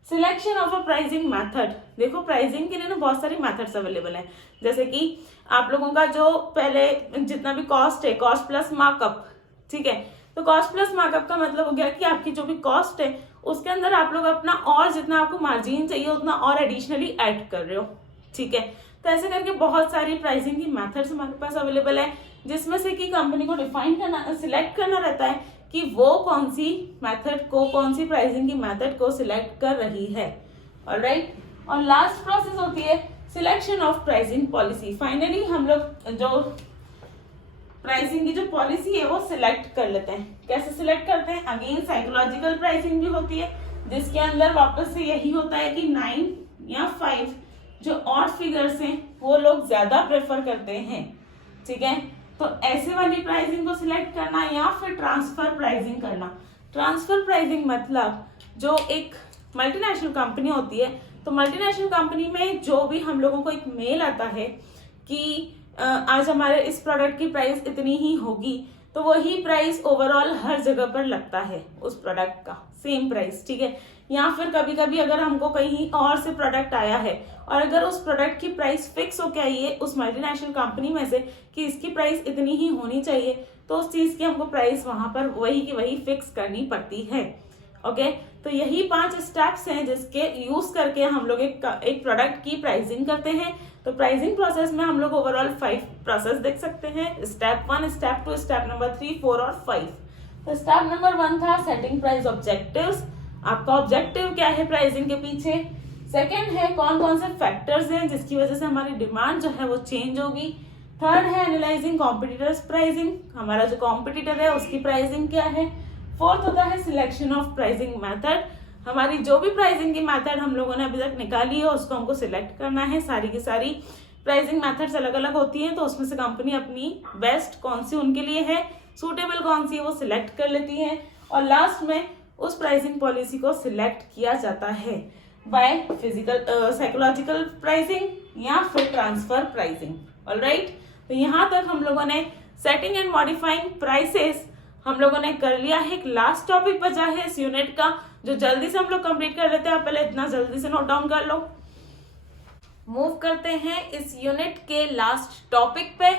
selection of a pricing method. देखो प्राइसिंग के लिए ना बहुत सारी मेथड्स अवेलेबल हैं, जैसे कि आप लोगों का जो पहले जितना भी कॉस्ट है, कॉस्ट प्लस मार्कअप। ठीक है, तो कॉस्ट प्लस मार्कअप का मतलब हो गया कि आपकी जो भी कॉस्ट है उसके अंदर आप लोग अपना और जितना आपको मार्जिन चाहिए उतना और एडिशनली ऐड कर रहे हो। ठीक है, तो ऐसे करके बहुत सारी प्राइसिंग की मेथड्स हमारे पास अवेलेबल है जिसमें से कि कंपनी को डिफाइन करना, सिलेक्ट करना रहता है कि वो कौन सी मेथड को, कौन सी प्राइसिंग की मेथड को सिलेक्ट कर रही है। ऑलराइट, और लास्ट प्रोसेस होती है selection of pricing policy. Finally हम लोग जो प्राइसिंग की जो पॉलिसी है वो सिलेक्ट कर लेते हैं। कैसे सिलेक्ट करते हैं? अगेन साइकोलॉजिकल प्राइसिंग भी होती है जिसके अंदर वापस से यही होता है कि 9 या 5 जो ऑड फिगर्स हैं वो लोग ज्यादा प्रेफर करते हैं। ठीक है, तो ऐसे वाली प्राइसिंग को सिलेक्ट करना या फिर ट्रांसफर प्राइसिंग करना। ट्रांसफर प्राइसिंग मतलब जो एक मल्टीनेशनल कंपनी होती है, तो मल्टीनेशनल कंपनी में जो भी हम लोगों को एक मेल आता है कि आज हमारे इस प्रोडक्ट की प्राइस इतनी ही होगी, तो वही प्राइस ओवरऑल हर जगह पर लगता है उस प्रोडक्ट का सेम प्राइस। ठीक है, या फिर कभी कभी अगर हमको कहीं और से प्रोडक्ट आया है और अगर उस प्रोडक्ट की प्राइस फिक्स होके आई है उस मल्टीनेशनल कंपनी में से कि इसकी प्राइस इतनी ही होनी चाहिए, तो उस चीज की हमको प्राइस वहां पर वही की वही फिक्स करनी पड़ती है। ओके, तो यही 5 स्टेप्स हैं जिसके यूज करके हम लोग एक प्रोडक्ट की प्राइसिंग करते हैं। तो प्राइसिंग प्रोसेस में हम लोग ओवरऑल 5 प्रोसेस देख सकते हैं, स्टेप 1, स्टेप 2, स्टेप नंबर 3, 4 और 5। तो स्टेप नंबर 1 था सेटिंग प्राइस ऑब्जेक्टिव्स। आपका ऑब्जेक्टिव क्या है प्राइसिंग के पीछे। सेकंड है कौन कौन से फैक्टर्स हैं जिसकी वजह से हमारी डिमांड जो है वो चेंज होगी। थर्ड है एनालाइजिंग कॉम्पिटिटर्स प्राइसिंग, हमारा जो कॉम्पिटिटर है उसकी प्राइसिंग क्या है। फोर्थ होता है सिलेक्शन ऑफ प्राइसिंग मेथड, हमारी जो भी प्राइसिंग की मेथड हम लोगों ने अभी तक निकाली है उसको हमको सिलेक्ट करना है। सारी की सारी प्राइसिंग मेथड्स अलग अलग होती हैं, तो उसमें से कंपनी अपनी बेस्ट कौन सी उनके लिए है, सूटेबल कौन सी है वो सिलेक्ट कर लेती है। और लास्ट में उस प्राइसिंग पॉलिसी को सिलेक्ट किया जाता है बाय फिजिकल साइकोलॉजिकल प्राइसिंग या फिर ट्रांसफर प्राइसिंग। ऑलराइट, तो यहाँ तक हम लोगों ने सेटिंग एंड मॉडिफाइंग प्राइसेस हम लोगों ने कर लिया है। एक लास्ट टॉपिक बचा है इस यूनिट का जो जल्दी से हम लोग कंप्लीट कर लेते हैं। आप पहले इतना जल्दी से नोट डाउन कर लो। मूव करते हैं इस यूनिट के लास्ट टॉपिक पे,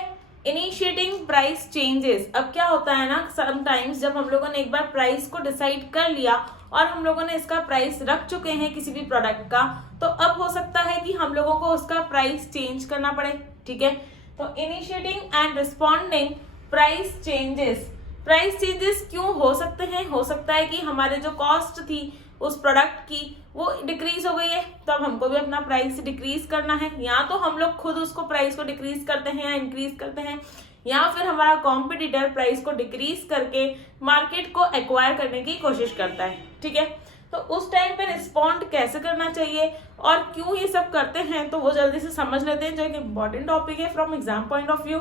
इनिशिएटिंग प्राइस चेंजेस। अब क्या होता है ना, समटाइम्स जब हम लोगों ने एक बार प्राइस को डिसाइड कर लिया और हम लोगों ने इसका प्राइस रख चुके हैं किसी भी प्रोडक्ट का, तो अब हो सकता है कि हम लोगों को उसका प्राइस चेंज करना पड़े। ठीक है, तो initiating and responding price changes. Price changes क्यों हो सकते हैं? हो सकता है कि हमारे जो कॉस्ट थी उस प्रोडक्ट की वो डिक्रीज हो गई है, तो अब हमको भी अपना प्राइस डिक्रीज करना है। या तो हम लोग खुद उसको प्राइस को डिक्रीज करते हैं या इंक्रीज करते हैं, या फिर हमारा कॉम्पिटिटर प्राइस को डिक्रीज करके मार्केट को एक्वायर करने की कोशिश करता है। ठीक है, तो उस टाइम पे रिस्पॉन्ड कैसे करना चाहिए और क्यों ये सब करते हैं, तो वो जल्दी से समझ लेते हैं, जो एक इम्पॉर्टेंट टॉपिक है from exam point of view.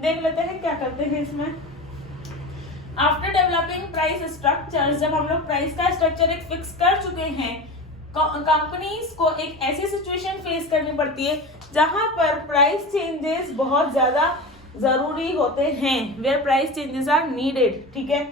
देख लेते हैं क्या करते हैं इसमें। आफ्टर डेवलपिंग प्राइस स्ट्रक्चर, जब हम लोग प्राइस का स्ट्रक्चर एक फिक्स कर चुके हैं, कंपनीज को एक ऐसी सिचुएशन फेस करनी पड़ती है जहां पर प्राइस चेंजेस बहुत ज्यादा जरूरी होते हैं, where price changes are needed. ठीक है,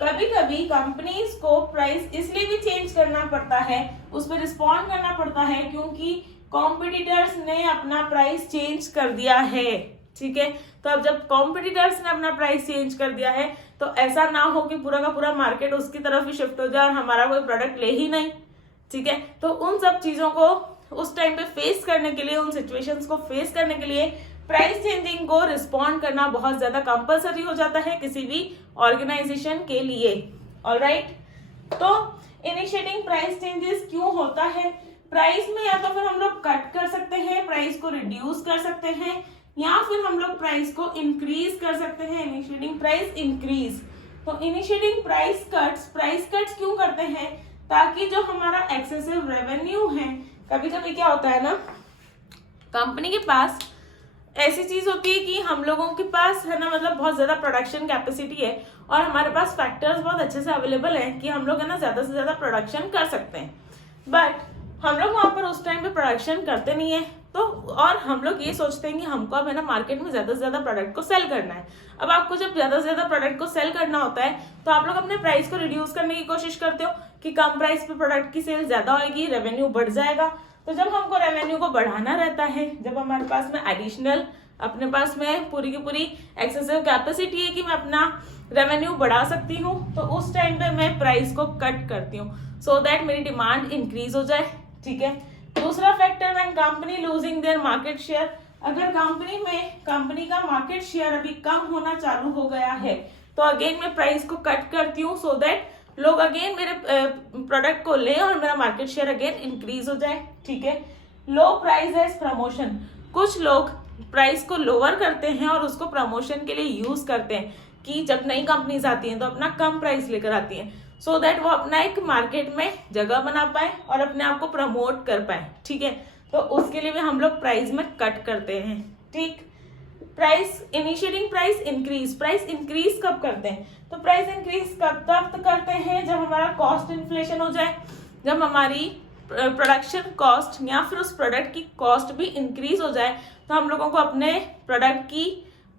कभी कभी कंपनीज को प्राइस इसलिए भी चेंज करना पड़ता है, उस पर रिस्पॉन्ड करना पड़ता है क्योंकि कॉम्पिटिटर्स ने अपना प्राइस चेंज कर दिया है। ठीक है, तो अब जब कॉम्पिटिटर्स ने अपना प्राइस चेंज कर दिया है तो ऐसा ना हो कि पूरा का पूरा मार्केट उसकी तरफ ही शिफ्ट हो जाए और हमारा कोई प्रोडक्ट ले ही नहीं। ठीक है, तो उन सब चीजों को उस टाइम पे फेस करने के लिए, उन सिचुएशंस को फेस करने के लिए प्राइस चेंजिंग को रिस्पॉन्ड करना बहुत ज्यादा कंपलसरी हो जाता है किसी भी ऑर्गेनाइजेशन के लिए। ऑलराइट, तो इनिशिएटिंग प्राइस चेंजेस क्यों होता है? प्राइस में या तो फिर हम लोग कट कर सकते हैं, प्राइस को रिड्यूस कर सकते हैं, या फिर हम लोग प्राइस को इंक्रीज कर सकते हैं, इनिशिएटिंग प्राइस इंक्रीज। तो इनिशिएटिंग प्राइस कट्स क्यों करते हैं? ताकि जो हमारा एक्सेसिव रेवेन्यू है, कभी कभी क्या होता है ना, कंपनी के पास ऐसी चीज होती है कि हम लोगों के पास है ना, मतलब बहुत ज्यादा प्रोडक्शन कैपेसिटी है और हमारे पास फैक्टर्स बहुत अच्छे से अवेलेबल है कि हम लोग है ना ज्यादा से ज्यादा प्रोडक्शन कर सकते हैं, बट हम लोग वहां पर उस टाइम पे प्रोडक्शन करते नहीं है। तो और हम लोग ये सोचते हैं कि हमको अब है ना मार्केट में ज्यादा से ज्यादा प्रोडक्ट को सेल करना है। अब आपको जब ज्यादा से ज्यादा प्रोडक्ट को सेल करना होता है तो आप लोग अपने प्राइस को रिड्यूस करने की कोशिश करते हो कि कम प्राइस पे प्रोडक्ट की सेल ज्यादा होगी, रेवेन्यू बढ़ जाएगा। तो जब हमको रेवेन्यू को बढ़ाना रहता है, जब हमारे पास में एडिशनल अपने पास में पूरी की पूरी एक्सेसिव कैपेसिटी है कि मैं अपना रेवेन्यू बढ़ा सकती हूँ, तो उस टाइम पे मैं प्राइस को कट करती हूँ सो दैट मेरी डिमांड इंक्रीज हो जाए। ठीक है, दूसरा factor, when company losing their market share, अगर कंपनी का मार्केट शेयर अभी कम होना चालू हो गया है तो अगेन मैं प्राइस को कट करती हूँ सो दैट लोग अगेन मेरे प्रोडक्ट को ले और मेरा मार्केट शेयर अगेन इंक्रीज हो जाए। ठीक है, लो प्राइस एज प्रमोशन, कुछ लोग प्राइस को लोअर करते हैं और उसको प्रमोशन के लिए यूज करते हैं कि जब नई कंपनीज आती हैं तो अपना कम प्राइस लेकर आती हैं सो दैट वो अपना एक मार्केट में जगह बना पाए और अपने आप को प्रमोट कर पाए। ठीक है, तो उसके लिए भी हम लोग प्राइस में कट करते हैं। ठीक, प्राइस इनिशिएटिंग प्राइस इंक्रीज कब करते हैं? तो प्राइस इंक्रीज तब करते हैं जब हमारा कॉस्ट इन्फ्लेशन हो जाए, जब हमारी प्रोडक्शन कॉस्ट या फिर उस प्रोडक्ट की कॉस्ट भी इंक्रीज हो जाए तो हम लोगों को अपने प्रोडक्ट की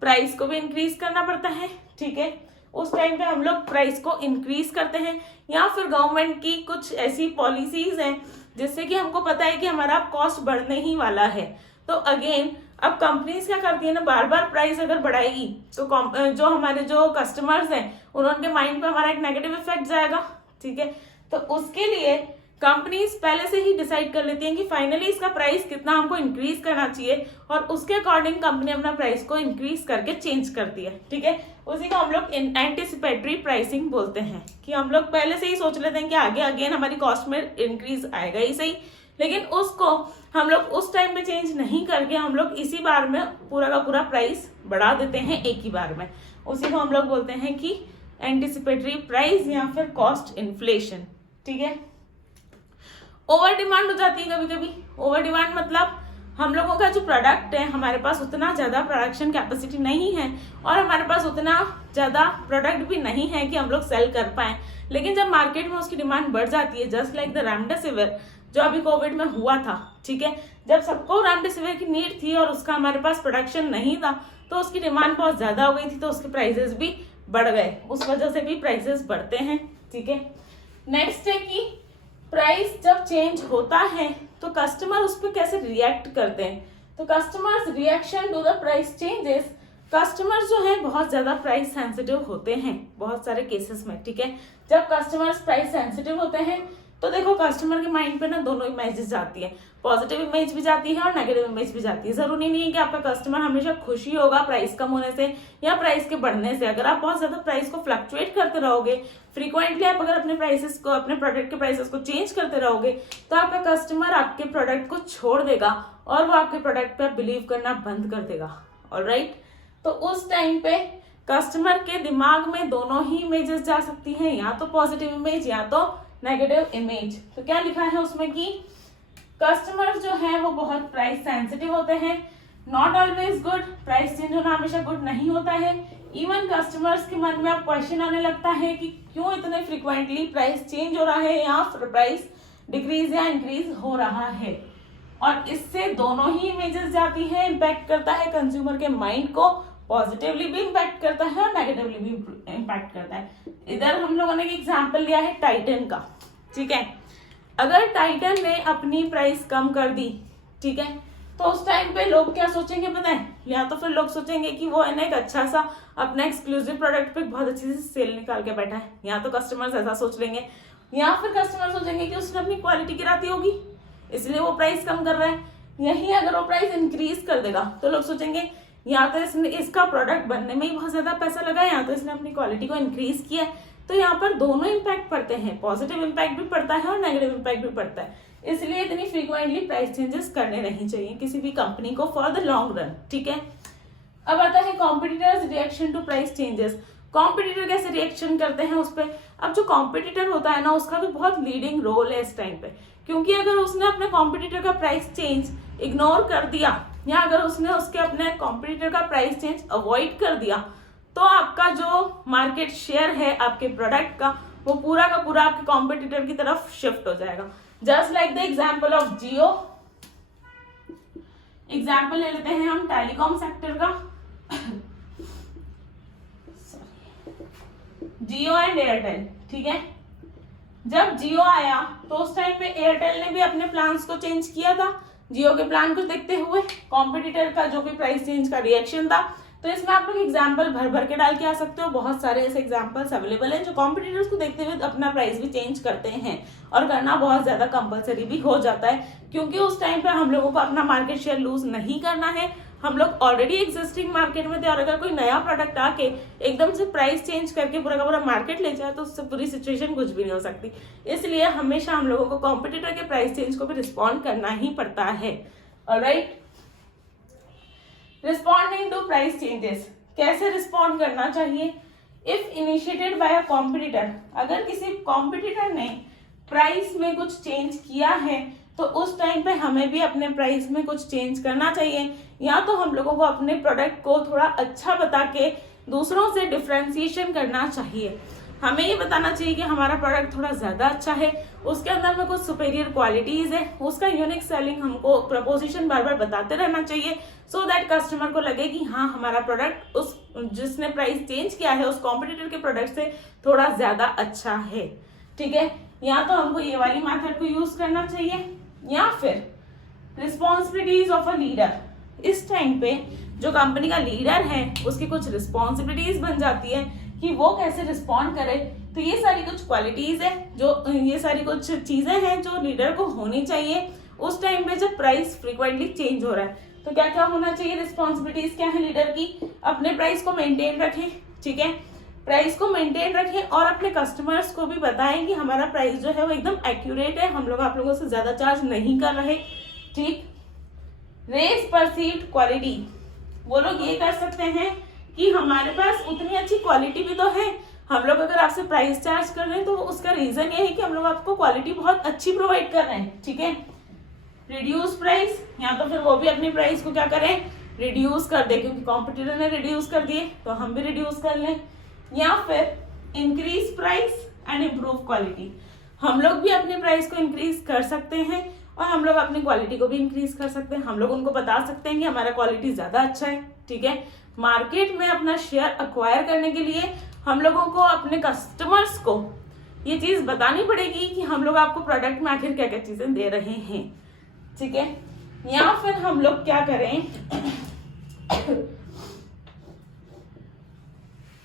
प्राइस को भी इंक्रीज करना पड़ता है। ठीक है, उस टाइम पे हम लोग प्राइस को इंक्रीज करते हैं, या फिर गवर्नमेंट की कुछ ऐसी पॉलिसीज हैं जिससे कि हमको पता है कि हमारा कॉस्ट बढ़ने ही वाला है। तो अगेन अब कंपनीज क्या करती है ना, बार बार प्राइस अगर बढ़ाएगी तो जो हमारे जो कस्टमर्स हैं उनके माइंड पे हमारा एक नेगेटिव इफेक्ट जाएगा। ठीक है, तो उसके लिए कंपनीज पहले से ही डिसाइड कर लेती हैं कि फाइनली इसका प्राइस कितना हमको इंक्रीज करना चाहिए और उसके अकॉर्डिंग कंपनी अपना प्राइस को इंक्रीज करके चेंज करती है। ठीक है, उसी को हम लोग एंटिसिपेटरी प्राइसिंग बोलते हैं कि हम लोग पहले से ही सोच लेते हैं कि आगे अगेन हमारी कॉस्ट में इंक्रीज आएगा ही सही, लेकिन उसको हम लोग उस टाइम पे चेंज नहीं करके हम लोग इसी बार में पूरा का पूरा प्राइस बढ़ा देते हैं एक ही बार में। उसी को हम लोग बोलते हैं कि एंटिसिपेटरी प्राइस या फिर कॉस्ट इन्फ्लेशन। ठीक है, ओवर डिमांड हो जाती है कभी कभी। ओवर डिमांड मतलब हम लोगों का जो प्रोडक्ट है, हमारे पास उतना ज्यादा प्रोडक्शन कैपेसिटी नहीं है और हमारे पास उतना ज्यादा प्रोडक्ट भी नहीं है कि हम लोग सेल कर पाए, लेकिन जब मार्केट में उसकी डिमांड बढ़ जाती है, जस्ट लाइक द रेमडेसिविर जो अभी कोविड में हुआ था। ठीक है, जब सबको रेमडेसिविर की नीड थी और उसका हमारे पास प्रोडक्शन नहीं था तो उसकी डिमांड बहुत ज्यादा हो गई थी, तो उसके प्राइसेस भी बढ़ गए, उस वजह से भी प्राइसेस बढ़ते हैं। ठीक है, नेक्स्ट है कि प्राइस जब चेंज होता है तो कस्टमर उस पर कैसे रिएक्ट करते हैं। तो customers reaction to the price changes, customers जो है बहुत ज्यादा प्राइस सेंसिटिव होते हैं बहुत सारे केसेस में। ठीक है, जब कस्टमर्स प्राइस सेंसिटिव होते हैं तो देखो कस्टमर के माइंड पे ना दोनों इमेजेस जाती है, पॉजिटिव इमेज भी जाती है और नेगेटिव इमेज भी जाती है। जरूरी नहीं है कि आपका कस्टमर हमेशा खुशी होगा प्राइस कम होने से या प्राइस के बढ़ने से। अगर आप बहुत ज्यादा प्राइस को फ्लक्चुएट करते रहोगे, फ्रीक्वेंटली आप अगर अपने प्राइसेस को, अपने प्रोडक्ट के प्राइसेस को चेंज करते रहोगे, तो आपका कस्टमर आपके प्रोडक्ट को छोड़ देगा और वो आपके प्रोडक्ट पे बिलीव करना बंद कर देगा। ऑलराइट, तो उस टाइम पे कस्टमर के दिमाग में दोनों ही इमेजेस जा सकती हैं, या तो पॉजिटिव इमेज या तो नेगेटिव इमेज। तो क्या लिखा है उसमें कि कस्टमर जो है वो बहुत प्राइस सेंसिटिव होते हैं, not always good, price change होना हमेशा गुड नहीं होता है। इवन कस्टमर्स के मन में अब क्वेश्चन आने लगता है कि क्यों इतने फ्रिक्वेंटली प्राइस चेंज हो रहा है या प्राइस डिक्रीज या इंक्रीज हो रहा है। और इससे दोनों ही इमेजेस जाती है, इम्पैक्ट करता है कंज्यूमर के माइंड को, पॉजिटिवली भी इम्पैक्ट करता है और नेगेटिवली भी इम्पैक्ट करता है। इधर हम लोगों ने एक एग्जांपल लिया है टाइटन का, ठीक है। अगर टाइटन ने अपनी प्राइस कम कर दी, ठीक है, तो उस टाइम पे लोग क्या सोचेंगे पता है, या तो फिर लोग सोचेंगे कि वो एक अच्छा सा अपना एक्सक्लूसिव प्रोडक्ट पे बहुत अच्छी सी सेल निकाल के बैठा है, या तो कस्टमर्स ऐसा सोच लेंगे, या फिर कस्टमर सोचेंगे कि उसने अपनी क्वालिटी गिराती होगी इसलिए वो प्राइस कम कर रहा है। यही अगर वो प्राइस इंक्रीज कर देगा तो लोग सोचेंगे या तो इसने इसका प्रोडक्ट बनने में ही बहुत ज्यादा पैसा लगा है, या तो इसने अपनी क्वालिटी को इंक्रीज किया है। तो यहाँ पर दोनों इम्पैक्ट पड़ते हैं, पॉजिटिव इम्पैक्ट भी पड़ता है और नेगेटिव इम्पैक्ट भी पड़ता है। इसलिए इतनी फ्रीक्वेंटली प्राइस चेंजेस करने नहीं चाहिए किसी भी कंपनी को फॉर द लॉन्ग रन, ठीक है। अब आता है competitors reaction to price changes. Competitor कैसे रिएक्शन करते हैं उस पर। अब जो कॉम्पिटिटर होता है ना, उसका भी बहुत लीडिंग रोल है इस टाइम पे, क्योंकि अगर उसने अपने कॉम्पिटिटर का प्राइस चेंज इग्नोर कर दिया या अगर उसने उसके अपने कॉम्पिटिटर का प्राइस चेंज अवॉइड कर दिया, तो आपका जो मार्केट शेयर है आपके प्रोडक्ट का वो पूरा का पूरा आपके कॉम्पिटिटर की तरफ शिफ्ट हो जाएगा। Just like the example of Jio. Example ले लेते हैं हम टेलीकॉम सेक्टर का, जियो एंड एयरटेल, ठीक है। जब जियो आया तो उस टाइम पे एयरटेल ने भी अपने प्लान्स को चेंज किया था जियो के प्लान को देखते हुए, कॉम्पिटिटर का जो भी प्राइस चेंज का रिएक्शन था। तो इसमें आप लोग एग्जाम्पल भर भर के डाल के आ सकते हो, बहुत सारे ऐसे एग्जाम्पल्स अवेलेबल हैं जो कॉम्पिटिटर्स को देखते हुए अपना प्राइस भी चेंज करते हैं, और करना बहुत ज्यादा कंपलसरी भी हो जाता है, क्योंकि उस टाइम पे हम लोगों को अपना मार्केट शेयर लूज नहीं करना है। हम लोग ऑलरेडी एग्जिस्टिंग मार्केट में थे और अगर कोई नया प्रोडक्ट आके एकदम से प्राइस चेंज करके पूरा का पूरा मार्केट ले जाए तो उससे पूरी सिचुएशन कुछ भी नहीं हो सकती। इसलिए हमेशा हम लोगों को कॉम्पिटिटर के प्राइस चेंज को भी रिस्पॉन्ड करना ही पड़ता है। Alright, responding to price changes, कैसे रिस्पॉन्ड करना चाहिए। If initiated by a competitor, अगर किसी कॉम्पिटिटर ने प्राइस में कुछ चेंज किया है तो उस टाइम पे हमें भी अपने प्राइस में कुछ चेंज करना चाहिए, या तो हम लोगों को अपने प्रोडक्ट को थोड़ा अच्छा बता के दूसरों से डिफ्रेंसिएशन करना चाहिए। हमें ये बताना चाहिए कि हमारा प्रोडक्ट थोड़ा ज्यादा अच्छा है, उसके अंदर में कुछ सुपेरियर क्वालिटीज है, उसका यूनिक सेलिंग हमको प्रपोजिशन बार बार बताते रहना चाहिए, सो दैट कस्टमर को लगे कि हाँ हमारा प्रोडक्ट उस जिसने प्राइस चेंज किया है उस कॉम्पिटिटर के प्रोडक्ट से थोड़ा ज्यादा अच्छा है, ठीक है। या तो हमको ये वाली मेथड को यूज करना चाहिए, या फिर रिस्पॉन्सिबिलिटीज ऑफ अ लीडर। इस टाइम पे जो कंपनी का लीडर है उसकी कुछ रिस्पॉन्सिबिलिटीज बन जाती है कि वो कैसे रिस्पॉन्ड करे। तो ये सारी कुछ क्वालिटीज है, जो ये सारी कुछ चीजें हैं जो लीडर को होनी चाहिए उस टाइम पे जब प्राइस फ्रीक्वेंटली चेंज हो रहा है। तो क्या क्या होना चाहिए, रिस्पॉन्सिबिलिटीज क्या है लीडर की, अपने प्राइस को मेंटेन रखें, ठीक है, प्राइस को मेंटेन रखें और अपने कस्टमर्स को भी बताएं कि हमारा प्राइस जो है वो एकदम एक्यूरेट है, हम लोग आप लोगों से ज्यादा चार्ज नहीं कर रहे, ठीक। रेज परसीव्ड क्वालिटी, वो लोग ये कर सकते हैं कि हमारे पास उतनी अच्छी क्वालिटी भी तो है, हम लोग अगर आपसे प्राइस चार्ज कर रहे हैं तो उसका रीजन ये है कि हम लोग आपको क्वालिटी बहुत अच्छी प्रोवाइड कर रहे हैं, ठीक है। रिड्यूस प्राइस, या तो फिर वो भी अपनी प्राइस को क्या करें, रिड्यूस कर दे, क्योंकि कॉम्पिटिटर ने रिड्यूस कर दिए तो हम भी रिड्यूस कर लें, या फिर increase price and improve quality, हम लोग भी अपने प्राइस को इंक्रीज कर सकते हैं और हम लोग अपनी क्वालिटी को भी इंक्रीज कर सकते हैं। हम लोग उनको बता सकते हैं कि हमारा क्वालिटी ज्यादा अच्छा है, ठीक है। मार्केट में अपना शेयर अक्वायर करने के लिए हम लोगों को अपने कस्टमर्स को ये चीज बतानी पड़ेगी कि हम लोग आपको प्रोडक्ट में आखिर क्या क्या चीजें दे रहे हैं, ठीक है। या फिर हम लोग क्या करें,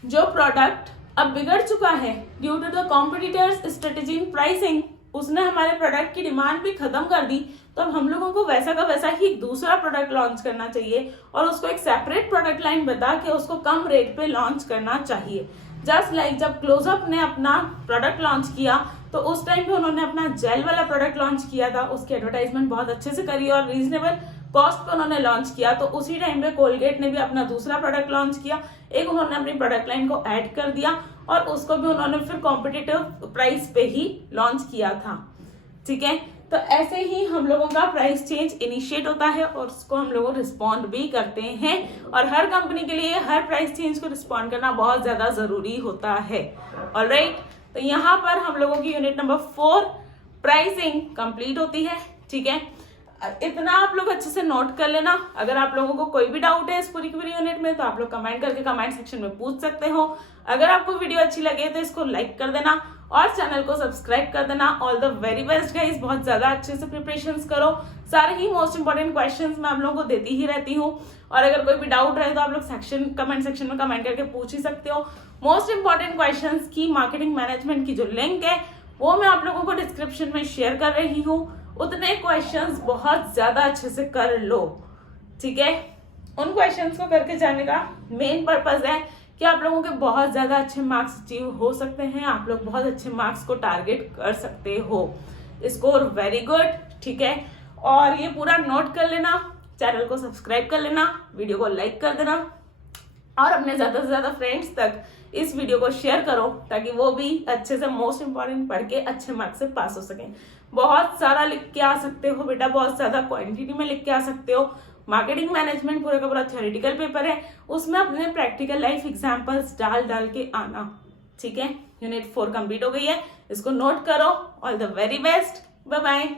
जो प्रोडक्ट अब बिगड़ चुका है due to the competitors strategy in pricing, उसने हमारे प्रोडक्ट की डिमांड भी खत्म कर दी, तो अब हम लोगों को वैसा का वैसा ही दूसरा प्रोडक्ट लॉन्च करना चाहिए और उसको एक सेपरेट प्रोडक्ट लाइन बता के उसको कम रेट पे लॉन्च करना चाहिए। जस्ट लाइक जब क्लोजअप ने अपना प्रोडक्ट लॉन्च किया तो उस टाइम पे उन्होंने अपना जेल वाला प्रोडक्ट लॉन्च किया था, उसकी एडवर्टाइजमेंट बहुत अच्छे से करी और रीजनेबल कॉस्ट पे उन्होंने लॉन्च किया। तो उसी टाइम पे कोलगेट ने भी अपना दूसरा प्रोडक्ट लॉन्च किया, एक उन्होंने अपनी प्रोडक्ट लाइन को ऐड कर दिया और उसको भी उन्होंने फिर कॉम्पिटिटिव प्राइस पे ही लॉन्च किया था। ठीक है, तो ऐसे ही हम लोगों का प्राइस चेंज इनिशिएट होता है और उसको हम लोग रिस्पॉन्ड भी करते हैं और हर कंपनी के लिए हर प्राइस चेंज को रिस्पॉन्ड करना बहुत ज्यादा जरूरी होता है। ऑलराइट, तो यहाँ पर हम लोगों की यूनिट नंबर 4 प्राइसिंग कंप्लीट होती है। ठीक है, इतना आप लोग अच्छे से नोट कर लेना। अगर आप लोगों को कोई भी डाउट है इस पूरी की पूरी यूनिट में तो आप लोग कमेंट करके कमेंट सेक्शन में पूछ सकते हो। अगर आपको वीडियो अच्छी लगे तो इसको लाइक कर देना और चैनल को सब्सक्राइब कर देना। All the very best guys, बहुत ज्यादा अच्छे से प्रिपरेशंस करो। सारे ही मोस्ट इंपॉर्टेंट क्वेश्चंस मैं आप लोगों को देती ही रहती हूँ और अगर कोई भी डाउट रहे तो आप लोग कमेंट सेक्शन में कमेंट करके पूछ ही सकते हो। मोस्ट इंपॉर्टेंट क्वेश्चंस की मार्केटिंग मैनेजमेंट की जो लिंक है वो मैं आप लोगों को डिस्क्रिप्शन में शेयर कर रही हूँ। उतने क्वेश्चंस बहुत ज्यादा अच्छे से कर लो। ठीक है, उन क्वेश्चंस को करके जाने का मेन पर्पस है कि आप लोगों के बहुत ज्यादा अच्छे मार्क्स अचीव हो सकते हैं, आप लोग बहुत अच्छे मार्क्स को टारगेट कर सकते हो। Score very good. ठीक है, और ये पूरा नोट कर लेना, चैनल को सब्सक्राइब कर लेना, वीडियो को लाइक कर देना और अपने ज्यादा से ज्यादा फ्रेंड्स तक इस वीडियो को शेयर करो ताकि वो भी अच्छे से मोस्ट इंपॉर्टेंट पढ़ के अच्छे मार्क्स से पास हो सकें। बहुत सारा लिख के आ सकते हो बेटा, बहुत ज्यादा क्वांटिटी में लिख के आ सकते हो। मार्केटिंग मैनेजमेंट पूरा का पूरा थ्योरेटिकल पेपर है, उसमें अपने प्रैक्टिकल लाइफ एग्जांपल्स डाल के आना। ठीक है, यूनिट 4 कंप्लीट हो गई है, इसको नोट करो। All the very best, bye bye.